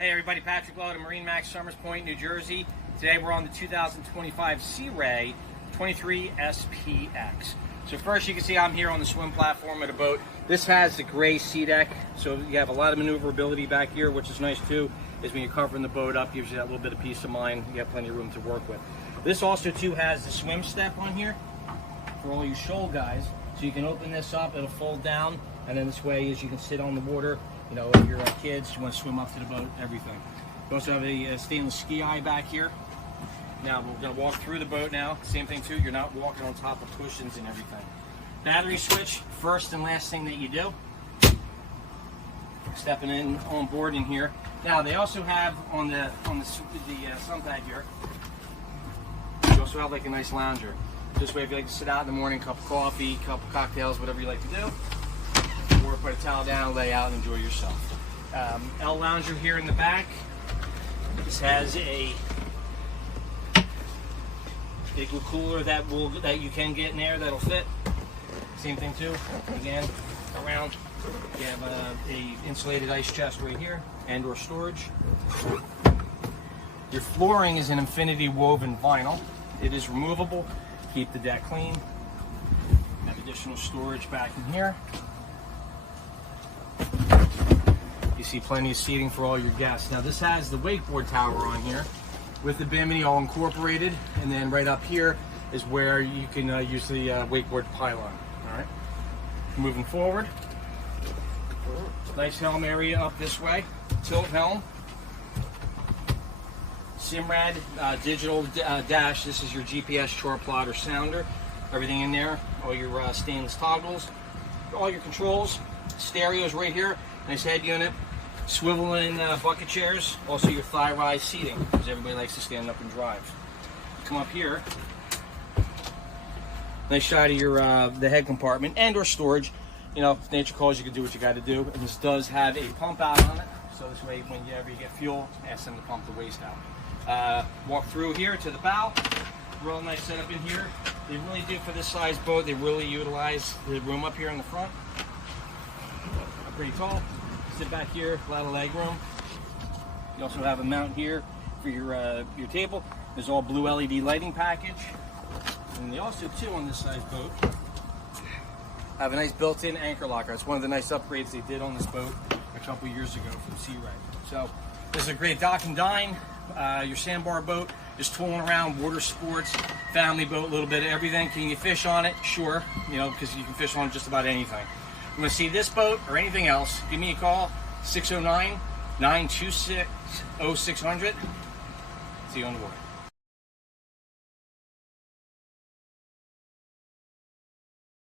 Hey everybody, Patrick Lowe at MarineMax Somers Point, New Jersey. Today we're on the 2025 Sea Ray 23 SPX. So first you can see I'm here on the swim platform of the boat. This has the gray sea deck, so you have a lot of maneuverability back here, which is nice too, is when you're covering the boat up, gives you that little bit of peace of mind. You got plenty of room to work with. This also too has the swim step on here for all you shoal guys. So you can open this up, it'll fold down, and then this way as you can sit on the water. You know, if you're kids, you want to swim up to the boat, everything. We also have a stainless ski eye back here. Now, we're going to walk through the boat now. Same thing, too. You're not walking on top of cushions and everything. Battery switch, first and last thing that you do. Stepping in on board in here. Now, they also have on the sun pad here, you also have like a nice lounger. This way, if you like to sit out in the morning, cup of coffee, cup of cocktails, whatever you like to do, or put a towel down, lay out, and enjoy yourself. L lounger here in the back. This has a big cooler that you can get in there that'll fit. Same thing too. Again, around you have a insulated ice chest right here and/or storage. Your flooring is an infinity woven vinyl. It is removable. Keep the deck clean. Have additional storage back in here. You see plenty of seating for all your guests. Now this has the wakeboard tower on here with the bimini all incorporated, and then right up here is where you can use the wakeboard pylon. All right. Moving forward, nice helm area up this way. Tilt helm. Simrad digital dash. This is your GPS chart plotter sounder. Everything in there. All your stainless toggles. All your controls. Stereos right here. Nice head unit. Swivel in bucket chairs. Also your thigh rise seating, because everybody likes to stand up and drive. Come up here. Nice shot of your the head compartment and/or storage. You know, if nature calls, you can do what you got to do. And this does have a pump out on it, so this way, whenever you get fuel, ask them to pump the waste out. Walk through here to the bow. Real nice setup in here. They really do for this size boat. They really utilize the room up here in the front. Pretty tall. Sit back here, a lot of leg room. You also have a mount here for your table. There's all blue LED lighting package. And they also, too, on this size boat, have a nice built-in anchor locker. It's one of the nice upgrades they did on this boat a couple years ago from Sea Ray. So this is a great dock and dine. Your sandbar boat, just tooling around, water sports, family boat, a little bit of everything. Can you fish on it? Sure, you know, because you can fish on just about anything. You want to see this boat or anything else, give me a call, 609-926-0600. See you on the water.